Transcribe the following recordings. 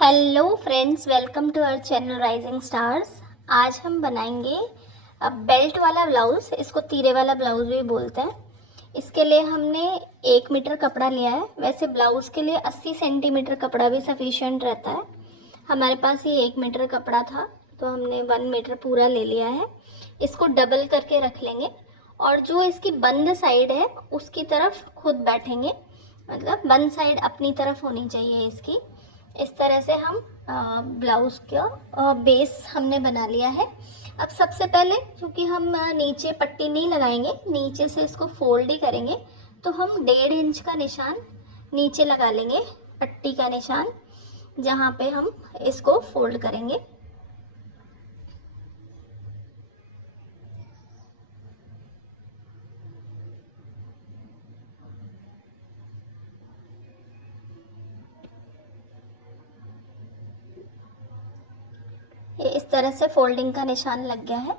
Hello friends, welcome to our channel rising stars. आज हम बनाएंगे बेल्ट वाला ब्लाउज़। इसको तीरे वाला ब्लाउज़ भी बोलते हैं। इसके लिए हमने 1 मीटर कपड़ा लिया है। वैसे ब्लाउज़ के लिए 80 सेंटीमीटर कपड़ा भी सफिशिएंट रहता है। हमारे पास ये 1 मीटर कपड़ा था तो हमने 1 मीटर पूरा ले लिया है। इसको डबल करके रख लेंगे और जो इसकी बंद साइड है उसकी तरफ खुद बैठेंगे, मतलब बंद साइड अपनी तरफ होनी चाहिए इसकी। इस तरह से हम ब्लाउज़ का बेस हमने बना लिया है। अब सबसे पहले, क्योंकि हम नीचे पट्टी नहीं लगाएंगे, नीचे से इसको फोल्ड ही करेंगे, तो हम 1.5 इंच का निशान नीचे लगा लेंगे, पट्टी का निशान, जहाँ पे हम इसको फोल्ड करेंगे। ये इस तरह से फोल्डिंग का निशान लग गया है।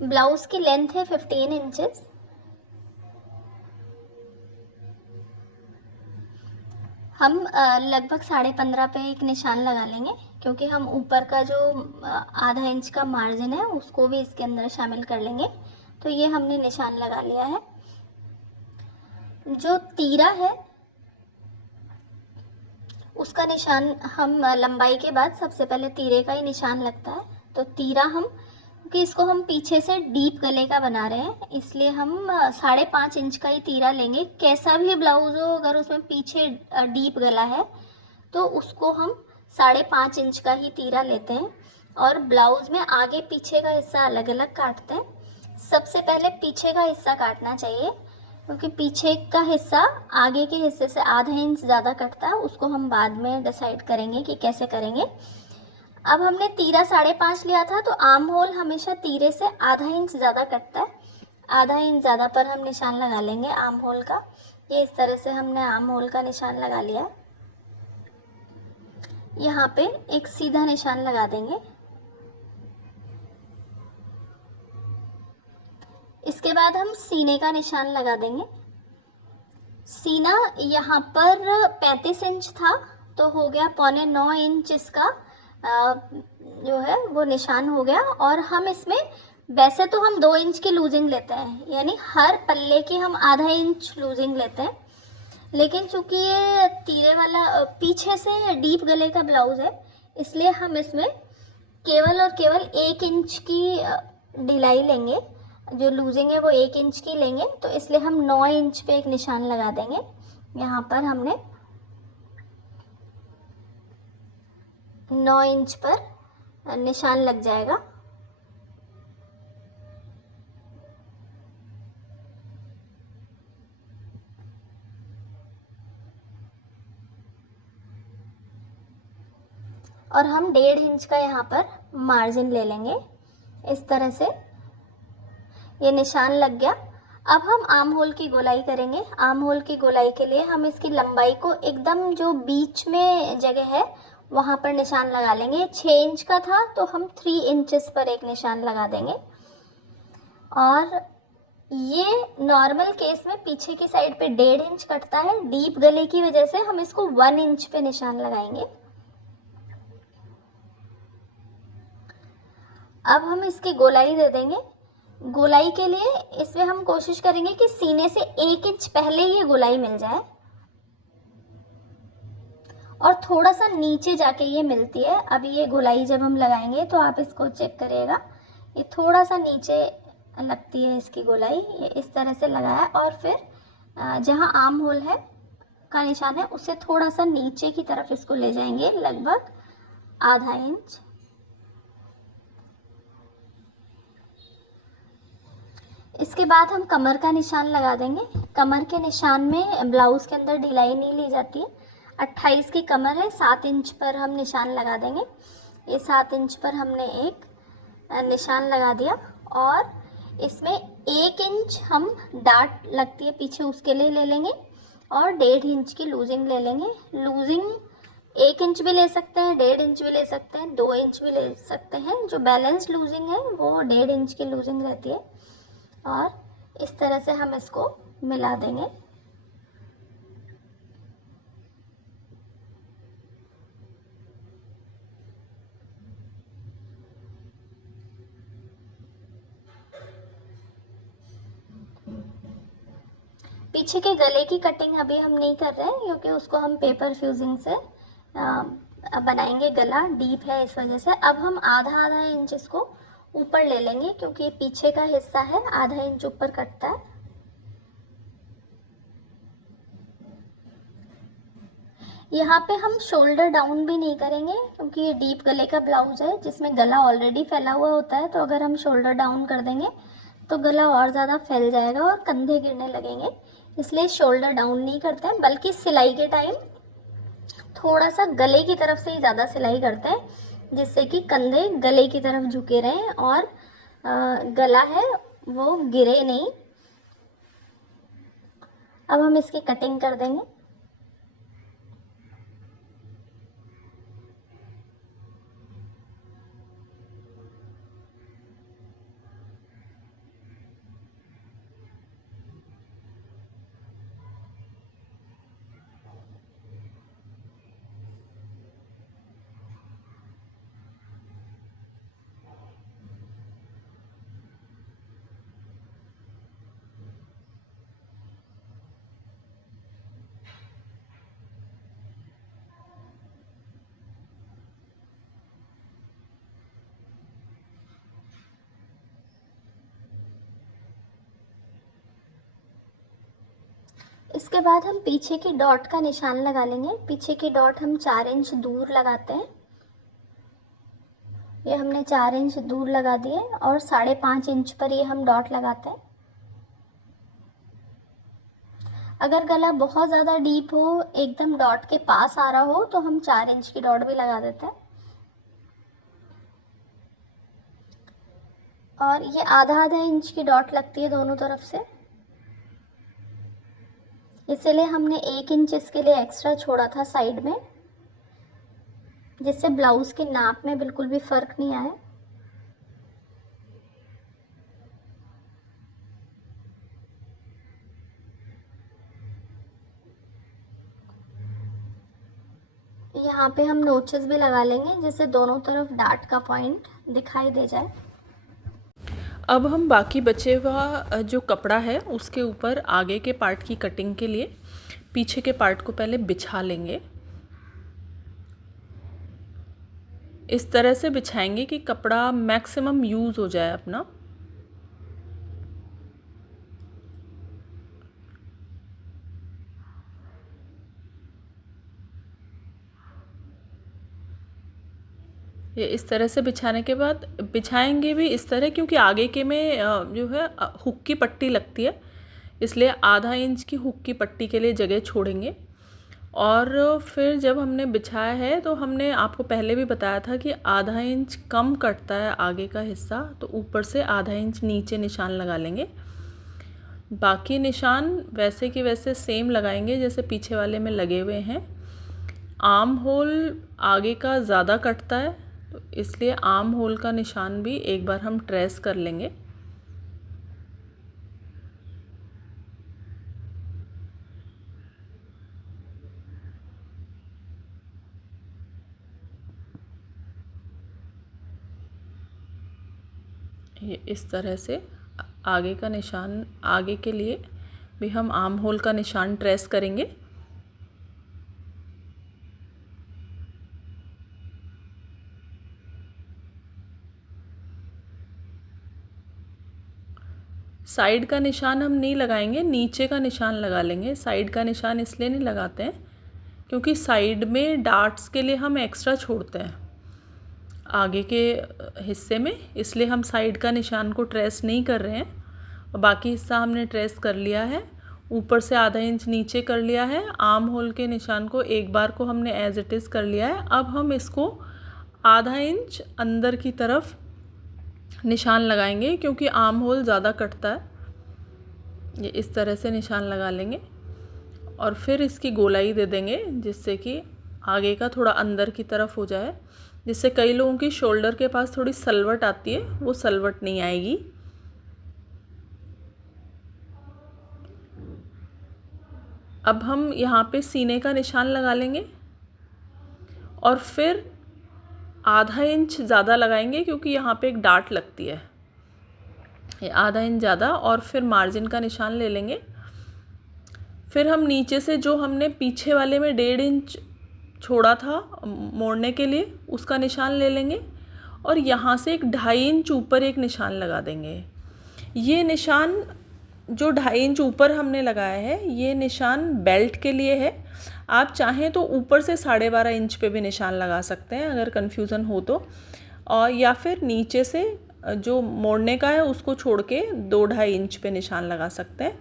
ब्लाउज़ की लेंथ है 15 इंचेस। हम लगभग 15.5 पे एक निशान लगा लेंगे, क्योंकि हम ऊपर का जो आधा इंच का मार्जिन है उसको भी इसके अंदर शामिल कर लेंगे। तो ये हमने निशान लगा लिया है। जो तीरा है उसका निशान हम लंबाई के बाद सबसे पहले तीरे का ही निशान लगता है। तो तीरा हम, क्योंकि इसको हम पीछे से डीप गले का बना रहे हैं, इसलिए हम 5.5 इंच का ही तीरा लेंगे। कैसा भी ब्लाउज हो, अगर उसमें पीछे डीप गला है तो उसको हम 5.5 इंच का ही तीरा लेते हैं। और ब्लाउज में आगे पीछे का हिस्सा अलग अलग काटते हैं। सबसे पहले पीछे का हिस्सा काटना चाहिए, क्योंकि पीछे का हिस्सा आगे के हिस्से से आधा इंच ज़्यादा कटता है। उसको हम बाद में डिसाइड करेंगे कि कैसे करेंगे। अब हमने तीरा 5.5 लिया था, तो आर्म होल हमेशा तीरे से आधा इंच ज़्यादा कटता है। आधा इंच ज़्यादा पर हम निशान लगा लेंगे आर्म होल का। ये इस तरह से हमने आर्म होल का निशान लगा लिया है। यहाँ पे एक सीधा निशान लगा देंगे। इसके बाद हम सीने का निशान लगा देंगे। सीना यहाँ पर 35 इंच था, तो हो गया 8.25 इंच इसका जो है वो निशान हो गया। और हम इसमें, वैसे तो हम 2 इंच की लूजिंग लेते हैं, यानी हर पल्ले की हम आधा इंच लूजिंग लेते हैं। लेकिन चूंकि ये तीरे वाला पीछे से डीप गले का ब्लाउज है, इसलिए हम इसमें केवल और केवल 1 इंच की ढिलाई लेंगे। जो लूजिंग है वो 1 इंच की लेंगे, तो इसलिए हम 9 इंच पे एक निशान लगा देंगे। यहाँ पर हमने 9 इंच पर निशान लग जाएगा। और हम 1.5 इंच का यहाँ पर मार्जिन ले लेंगे। इस तरह से ये निशान लग गया। अब हम आर्म होल की गोलाई करेंगे। आर्म होल की गोलाई के लिए हम इसकी लंबाई को एकदम जो बीच में जगह है वहाँ पर निशान लगा लेंगे। 6 इंच का था तो हम 3 इंचेस पर एक निशान लगा देंगे। और ये नॉर्मल केस में पीछे की साइड पे 1.5 इंच कटता है। डीप गले की वजह से हम इसको 1 इंच पे निशान लगाएंगे। अब हम इसकी गोलाई दे देंगे। गोलाई के लिए इसमें हम कोशिश करेंगे कि सीने से 1 इंच पहले ये गोलाई मिल जाए, और थोड़ा सा नीचे जाके ये मिलती है। अभी ये गोलाई जब हम लगाएंगे तो आप इसको चेक करिएगा, ये थोड़ा सा नीचे लगती है इसकी गोलाई। ये इस तरह से लगाया, और फिर जहाँ आर्म होल है का निशान है उससे थोड़ा सा नीचे की तरफ इसको ले जाएंगे, लगभग आधा इंच। इसके बाद हम कमर का निशान लगा देंगे। कमर के निशान में ब्लाउज़ के अंदर ढिलाई नहीं ली जाती है। 28 की कमर है, 7 इंच पर हम निशान लगा देंगे। ये 7 इंच पर हमने एक निशान लगा दिया। और इसमें 1 इंच हम डाट लगती है पीछे, उसके लिए ले लेंगे। और 1.5 इंच की लूजिंग ले लेंगे। लूजिंग 1 इंच भी ले सकते हैं, 1.5 इंच भी ले सकते हैं, 2 इंच भी ले सकते हैं। जो बैलेंस लूजिंग है वो 1.5 इंच की लूजिंग रहती है। और इस तरह से हम इसको मिला देंगे। पीछे के गले की कटिंग अभी हम नहीं कर रहे हैं क्योंकि उसको हम पेपर फ्यूजिंग से बनाएंगे, गला डीप है इस वजह से। अब हम आधा आधा इंच इसको ऊपर ले लेंगे क्योंकि ये पीछे का हिस्सा है, आधा इंच ऊपर कटता है। यहाँ पे हम शोल्डर डाउन भी नहीं करेंगे क्योंकि ये डीप गले का ब्लाउज है जिसमें गला ऑलरेडी फैला हुआ होता है, तो अगर हम शोल्डर डाउन कर देंगे तो गला और ज़्यादा फैल जाएगा और कंधे गिरने लगेंगे, इसलिए शोल्डर डाउन नहीं करते हैं, बल्कि सिलाई के टाइम थोड़ा सा गले की तरफ से ही ज़्यादा सिलाई करते हैं जिससे कि कंधे गले की तरफ झुके रहें और गला है वो गिरे नहीं। अब हम इसकी कटिंग कर देंगे। इसके बाद हम पीछे की डॉट का निशान लगा लेंगे। पीछे की डॉट हम 4 इंच दूर लगाते हैं। ये हमने 4 इंच दूर लगा दिए और 5.5 इंच पर ये हम डॉट लगाते हैं। अगर गला बहुत ज़्यादा डीप हो, एकदम डॉट के पास आ रहा हो, तो हम 4 इंच की डॉट भी लगा देते हैं। और ये आधा आधा इंच की डॉट लगती है दोनों तरफ से, इसीलिए हमने 1 इंच इसके लिए एक्स्ट्रा छोड़ा था साइड में, जिससे ब्लाउज की नाप में बिल्कुल भी फ़र्क नहीं आए। यहाँ पे हम नोचेस भी लगा लेंगे जिससे दोनों तरफ डार्ट का पॉइंट दिखाई दे जाए। अब हम बाकी बचे हुआ जो कपड़ा है उसके ऊपर आगे के पार्ट की कटिंग के लिए पीछे के पार्ट को पहले बिछा लेंगे। इस तरह से बिछाएंगे कि कपड़ा मैक्सिमम यूज़ हो जाए अपना। ये इस तरह से बिछाने के बाद बिछाएंगे भी इस तरह, क्योंकि आगे के में जो है हुक की पट्टी लगती है, इसलिए आधा इंच की हुक की पट्टी के लिए जगह छोड़ेंगे। और फिर जब हमने बिछाया है तो हमने आपको पहले भी बताया था कि आधा इंच कम कटता है आगे का हिस्सा, तो ऊपर से आधा इंच नीचे निशान लगा लेंगे। बाकी निशान वैसे कि वैसे सेम लगाएंगे जैसे पीछे वाले में लगे हुए हैं। आर्म होल आगे का ज़्यादा कटता है, तो इसलिए आर्म होल का निशान भी एक बार हम ट्रेस कर लेंगे। ये इस तरह से आगे का निशान, आगे के लिए भी हम आर्म होल का निशान ट्रेस करेंगे। साइड का निशान हम नहीं लगाएंगे, नीचे का निशान लगा लेंगे। साइड का निशान इसलिए नहीं लगाते हैं क्योंकि साइड में डार्ट्स के लिए हम एक्स्ट्रा छोड़ते हैं आगे के हिस्से में, इसलिए हम साइड का निशान को ट्रेस नहीं कर रहे हैं। और बाकी हिस्सा हमने ट्रेस कर लिया है, ऊपर से आधा इंच नीचे कर लिया है। आर्म होल के निशान को एक बार को हमने एज इट इज़ कर लिया है। अब हम इसको आधा इंच अंदर की तरफ निशान लगाएंगे क्योंकि आर्म होल ज़्यादा कटता है। ये इस तरह से निशान लगा लेंगे और फिर इसकी गोलाई दे देंगे जिससे कि आगे का थोड़ा अंदर की तरफ हो जाए, जिससे कई लोगों की शोल्डर के पास थोड़ी सलवट आती है, वो सलवट नहीं आएगी। अब हम यहाँ पे सीने का निशान लगा लेंगे और फिर आधा इंच ज़्यादा लगाएंगे क्योंकि यहाँ पे एक डार्ट लगती है, ये आधा इंच ज़्यादा। और फिर मार्जिन का निशान ले लेंगे। फिर हम नीचे से जो हमने पीछे वाले में 1.5 इंच छोड़ा था मोड़ने के लिए, उसका निशान ले लेंगे और यहाँ से एक 2.5 इंच ऊपर एक निशान लगा देंगे। ये निशान जो 2.5 इंच ऊपर हमने लगाया है, ये निशान बेल्ट के लिए है। आप चाहें तो ऊपर से 12.5 इंच पे भी निशान लगा सकते हैं अगर कन्फ्यूज़न हो तो, और या फिर नीचे से जो मोड़ने का है उसको छोड़ के 2-2.5 इंच पे निशान लगा सकते हैं।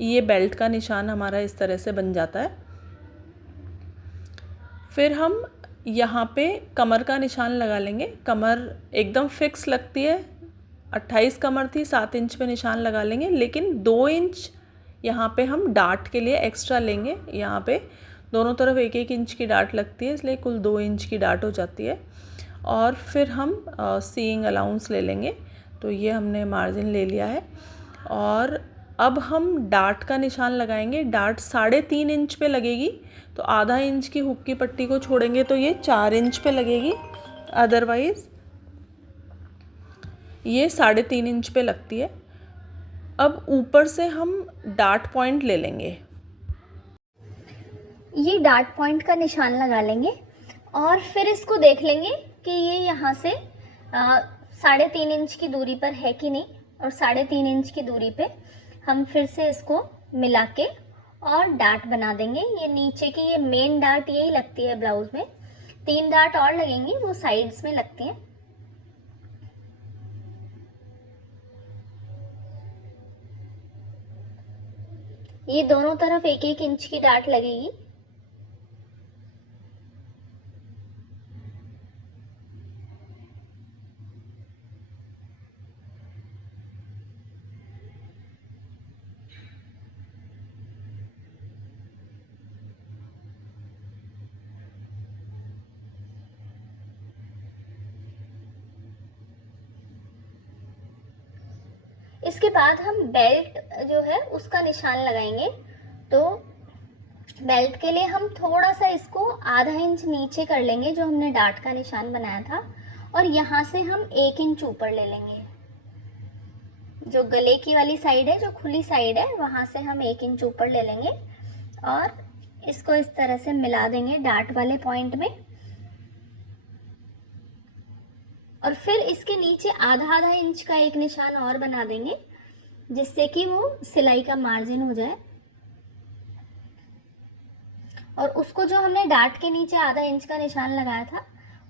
ये बेल्ट का निशान हमारा इस तरह से बन जाता है। फिर हम यहाँ पे कमर का निशान लगा लेंगे। कमर एकदम फिक्स लगती है, 28 कमर थी, 7 इंच पे निशान लगा लेंगे, लेकिन 2 इंच यहाँ पे हम डार्ट के लिए एक्स्ट्रा लेंगे। यहाँ पे दोनों तरफ 1-1 इंच की डार्ट लगती है, इसलिए कुल 2 इंच की डार्ट हो जाती है। और फिर हम सीइंग अलाउंस ले लेंगे। तो ये हमने मार्जिन ले लिया है और अब हम डार्ट का निशान लगाएंगे। डार्ट 3.5 इंच पे लगेगी, तो आधा इंच की हुक की पट्टी को छोड़ेंगे तो ये 4 इंच पे लगेगी, अदरवाइज़ ये 3.5 इंच पे लगती है। अब ऊपर से हम डार्ट पॉइंट ले लेंगे। ये डार्ट पॉइंट का निशान लगा लेंगे और फिर इसको देख लेंगे कि ये यहाँ से 3.5 इंच की दूरी पर है कि नहीं, और 3.5 इंच की दूरी पे हम फिर से इसको मिला के और डार्ट बना देंगे। ये नीचे की ये मेन डार्ट यही लगती है ब्लाउज में, 3 डार्ट और लगेंगी, वो साइड्स में लगती हैं। ये दोनों तरफ 1-1 इंच की डार्ट लगेगी। इसके बाद हम बेल्ट जो है उसका निशान लगाएंगे। तो बेल्ट के लिए हम थोड़ा सा इसको आधा इंच नीचे कर लेंगे जो हमने डार्ट का निशान बनाया था, और यहाँ से हम 1 इंच ऊपर ले लेंगे। जो गले की वाली साइड है, जो खुली साइड है, वहाँ से हम 1 इंच ऊपर ले लेंगे और इसको इस तरह से मिला देंगे डार्ट वाले पॉइंट में। और फिर इसके नीचे आधा इंच का एक निशान और बना देंगे, जिससे कि वो सिलाई का मार्जिन हो जाए। और उसको जो हमने डार्ट के नीचे आधा इंच का निशान लगाया था,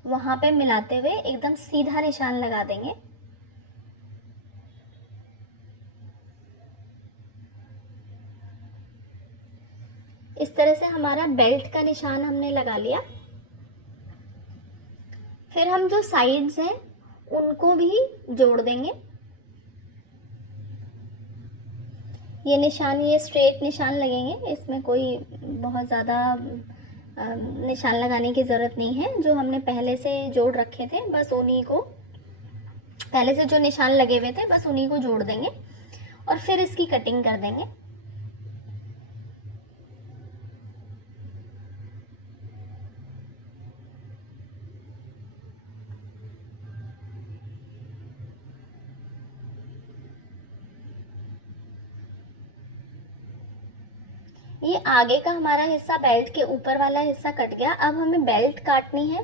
वहां पे मिलाते हुए एकदम सीधा निशान लगा देंगे। इस तरह से हमारा बेल्ट का निशान हमने लगा लिया। फिर हम जो साइड्स हैं उनको भी जोड़ देंगे। ये निशान, ये स्ट्रेट निशान लगेंगे, इसमें कोई बहुत ज़्यादा निशान लगाने की ज़रूरत नहीं है। जो हमने पहले से जोड़ रखे थे, बस उन्हीं को, पहले से जो निशान लगे हुए थे बस उन्हीं को जोड़ देंगे और फिर इसकी कटिंग कर देंगे। ये आगे का हमारा हिस्सा, बेल्ट के ऊपर वाला हिस्सा कट गया। अब हमें बेल्ट काटनी है।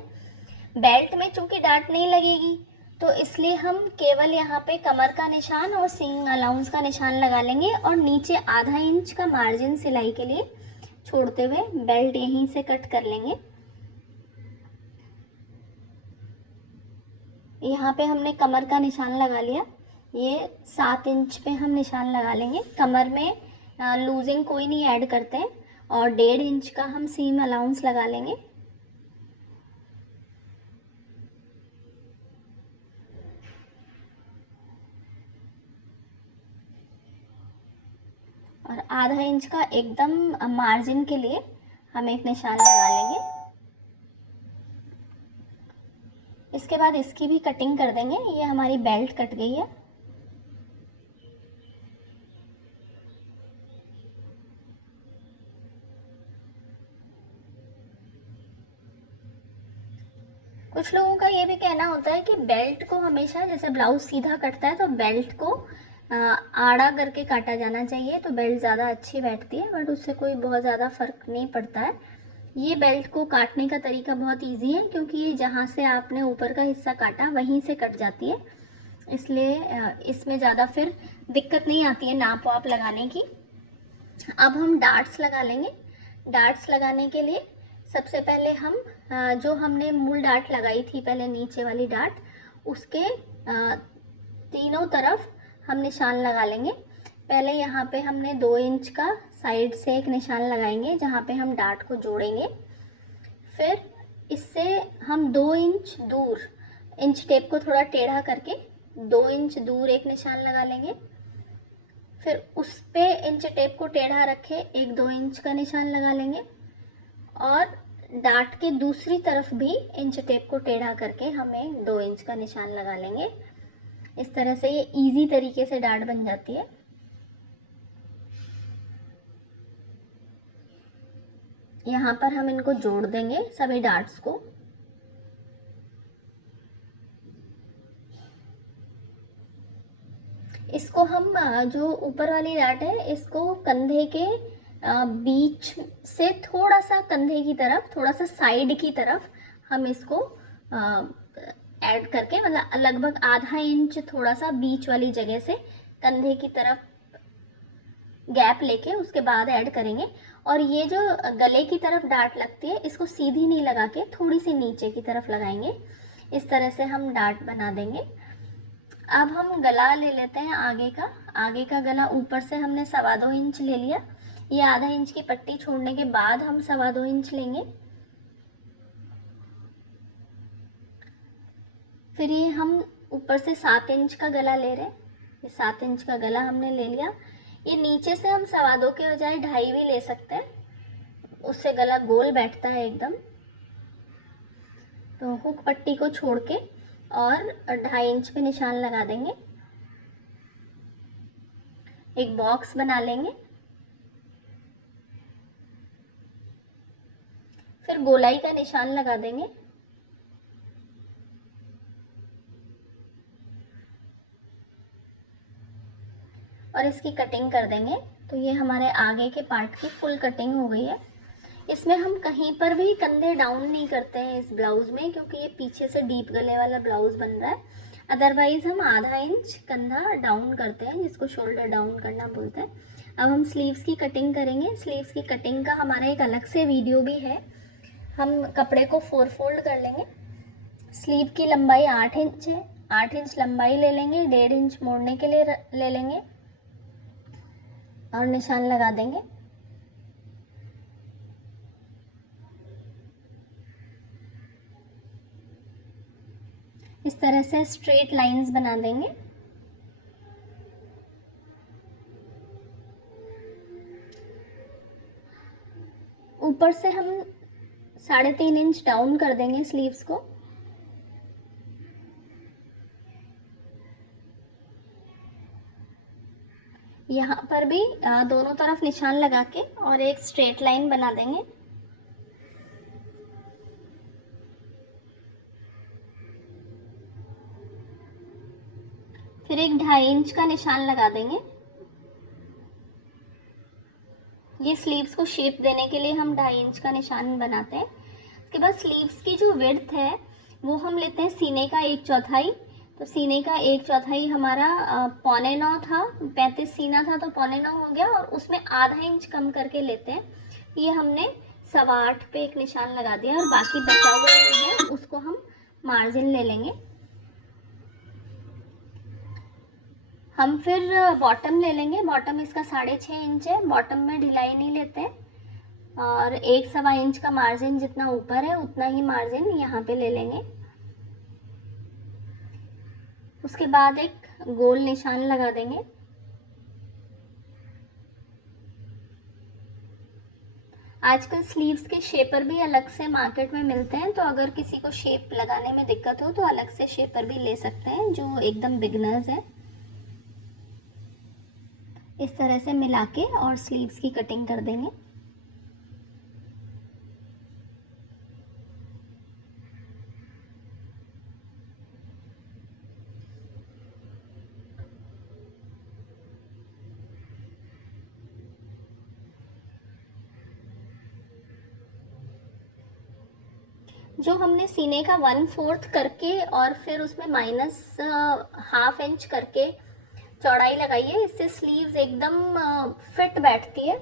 बेल्ट में चूंकि डार्ट नहीं लगेगी, तो इसलिए हम केवल यहाँ पे कमर का निशान और सीइंग अलाउंस का निशान लगा लेंगे और नीचे आधा इंच का मार्जिन सिलाई के लिए छोड़ते हुए बेल्ट यहीं से कट कर लेंगे। यहाँ पे हमने कमर का निशान लगा लिया। ये 7 इंच पे हम निशान लगा लेंगे। कमर में लूजिंग कोई नहीं ऐड करते हैं और 1.5 इंच का हम सीम अलाउंस लगा लेंगे। और आधा इंच का एकदम मार्जिन के लिए हम एक निशान लगा लेंगे। इसके बाद इसकी भी कटिंग कर देंगे। ये हमारी बेल्ट कट गई है। कुछ लोगों का ये भी कहना होता है कि बेल्ट को हमेशा, जैसे ब्लाउज सीधा कटता है तो बेल्ट को आड़ा करके काटा जाना चाहिए तो बेल्ट ज़्यादा अच्छी बैठती है, बट उससे कोई बहुत ज़्यादा फ़र्क नहीं पड़ता है। ये बेल्ट को काटने का तरीका बहुत इजी है, क्योंकि ये जहाँ से आपने ऊपर का हिस्सा काटा वहीं से कट जाती है, इसलिए इसमें ज़्यादा फिर दिक्कत नहीं आती है नाप वाप लगाने की। अब हम डार्ट्स लगा लेंगे। डार्ट्स लगाने के लिए सबसे पहले हम जो हमने मूल डार्ट लगाई थी पहले, नीचे वाली डार्ट, उसके तीनों तरफ हम निशान लगा लेंगे। पहले यहाँ पे हमने 2 इंच का साइड से एक निशान लगाएंगे जहाँ पे हम डार्ट को जोड़ेंगे। फिर इससे हम 2 इंच दूर, इंच टेप को थोड़ा टेढ़ा करके 2 इंच दूर एक निशान लगा लेंगे। फिर उस पे इंच टेप को टेढ़ा रखे एक 2 इंच का निशान लगा लेंगे, और डार्ट के दूसरी तरफ भी इंच टेप को टेढ़ा करके हम एक 2 इंच का निशान लगा लेंगे। इस तरह से ये इजी तरीके से डार्ट बन जाती है। यहाँ पर हम इनको जोड़ देंगे सभी डार्ट्स को। इसको हम जो ऊपर वाली डार्ट है इसको कंधे के बीच से थोड़ा सा कंधे की तरफ, थोड़ा सा साइड की तरफ हम इसको ऐड करके, मतलब लगभग आधा इंच थोड़ा सा बीच वाली जगह से कंधे की तरफ गैप लेके उसके बाद ऐड करेंगे। और ये जो गले की तरफ डार्ट लगती है इसको सीधी नहीं लगा के थोड़ी सी नीचे की तरफ लगाएंगे। इस तरह से हम डार्ट बना देंगे। अब हम गला ले लेते हैं आगे का। आगे का गला ऊपर से हमने 2.25 इंच ले लिया। ये आधा इंच की पट्टी छोड़ने के बाद हम 2.25 इंच लेंगे। फिर ये हम ऊपर से 7 इंच का गला ले रहे हैं। ये 7 इंच का गला हमने ले लिया। ये नीचे से हम 2.25 के बजाय 2.5 भी ले सकते हैं, उससे गला गोल बैठता है एकदम। तो हुक पट्टी को छोड़ के और 2.5 इंच पे निशान लगा देंगे। एक बॉक्स बना लेंगे। फिर गोलाई का निशान लगा देंगे। और इसकी कटिंग कर देंगे। तो ये हमारे आगे के पार्ट की फुल कटिंग हो गई है। इसमें हम कहीं पर भी कंधे डाउन नहीं करते हैं इस ब्लाउज़ में, क्योंकि ये पीछे से डीप गले वाला ब्लाउज़ बन रहा है। अदरवाइज़ हम आधा इंच कंधा डाउन करते हैं, जिसको शोल्डर डाउन करना बोलते हैं। अब हम स्लीव्स की कटिंग करेंगे। स्लीव्स की कटिंग का हमारा एक अलग से वीडियो भी है। हम कपड़े को 4 फोल्ड कर लेंगे। स्लीव की लंबाई 8 इंच है। 8 इंच लंबाई ले लेंगे, 1.5 इंच मोड़ने के लिए ले लेंगे और निशान लगा देंगे। इस तरह से स्ट्रेट लाइंस बना देंगे। ऊपर से हम 3.5 इंच डाउन कर देंगे स्लीव्स को। यहाँ पर भी दोनों तरफ निशान लगा के और एक स्ट्रेट लाइन बना देंगे। फिर एक 2.5 इंच का निशान लगा देंगे। ये स्लीव्स को शेप देने के लिए हम 2.5 इंच का निशान बनाते हैं। उसके बाद स्लीव्स की जो विड्थ है वो हम लेते हैं सीने का 1/4। तो सीने का 1/4 हमारा 8.25 था, 35 सीना था तो 8.25 हो गया, और उसमें आधा इंच कम करके लेते हैं। ये हमने 8.25 पे एक निशान लगा दिया, और बाकी बचा हुआ है उसको हम मार्जिन ले लेंगे। हम फिर बॉटम ले लेंगे। बॉटम इसका 6.5 इंच है। बॉटम में ढिलाई नहीं लेते हैं, और 1.25 इंच का मार्जिन जितना ऊपर है उतना ही मार्जिन यहाँ पे ले लेंगे। उसके बाद एक गोल निशान लगा देंगे। आजकल स्लीव्स के शेपर भी अलग से मार्केट में मिलते हैं, तो अगर किसी को शेप लगाने में दिक्कत हो तो अलग से शेपर भी ले सकते हैं, जो एकदम बिगनर्स है। इस तरह से मिला के और स्लीव्स की कटिंग कर देंगे। जो हमने सीने का 1/4 करके और फिर उसमें -1/2 इंच करके चौड़ाई लगाई है, इससे स्लीव्स एकदम फिट बैठती है।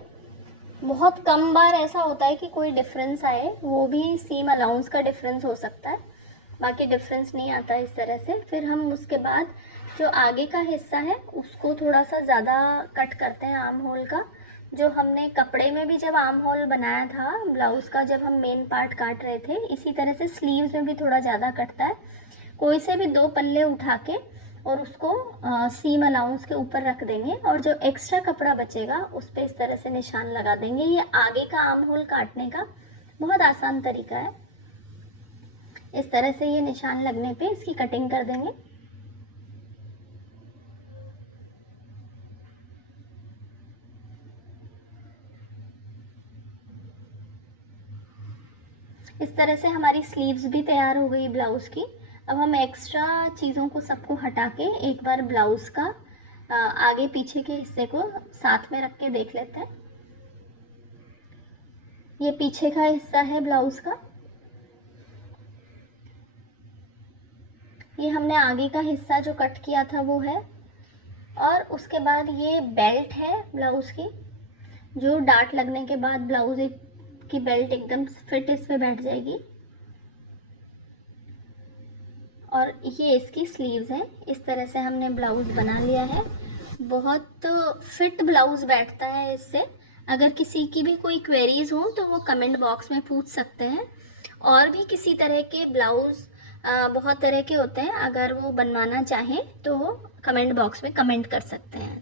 बहुत कम बार ऐसा होता है कि कोई डिफरेंस आए, वो भी सीम अलाउंस का डिफरेंस हो सकता है, बाकी डिफरेंस नहीं आता इस तरह से। फिर हम उसके बाद जो आगे का हिस्सा है उसको थोड़ा सा ज़्यादा कट करते हैं आर्म होल का। जो हमने कपड़े में भी जब आर्म होल बनाया था ब्लाउज़ का, जब हम मेन पार्ट काट रहे थे, इसी तरह से स्लीव्स में भी थोड़ा ज़्यादा कटता है। कोई से भी 2 पल्ले उठा के और उसको सीम अलाउंस के ऊपर रख देंगे और जो एक्स्ट्रा कपड़ा बचेगा उस पर इस तरह से निशान लगा देंगे। ये आगे का आर्म होल काटने का बहुत आसान तरीका है। इस तरह से ये निशान लगने पे इसकी कटिंग कर देंगे। इस तरह से हमारी स्लीव्स भी तैयार हो गई ब्लाउज़ की। अब हम एक्स्ट्रा चीज़ों को सबको हटा के एक बार ब्लाउज़ का आगे पीछे के हिस्से को साथ में रख के देख लेते हैं। ये पीछे का हिस्सा है ब्लाउज़ का, ये हमने आगे का हिस्सा जो कट किया था वो है, और उसके बाद ये बेल्ट है ब्लाउज़ की, जो डार्ट लगने के बाद ब्लाउज़ की बेल्ट एकदम फिट इस पे बैठ जाएगी। और ये इसकी स्लीव्स हैं। इस तरह से हमने ब्लाउज़ बना लिया है। बहुत फिट ब्लाउज़ बैठता है इससे। अगर किसी की भी कोई क्वेरीज़ हो तो वो कमेंट बॉक्स में पूछ सकते हैं। और भी किसी तरह के ब्लाउज़ बहुत तरह के होते हैं, अगर वो बनवाना चाहें तो वो कमेंट बॉक्स में कमेंट कर सकते हैं।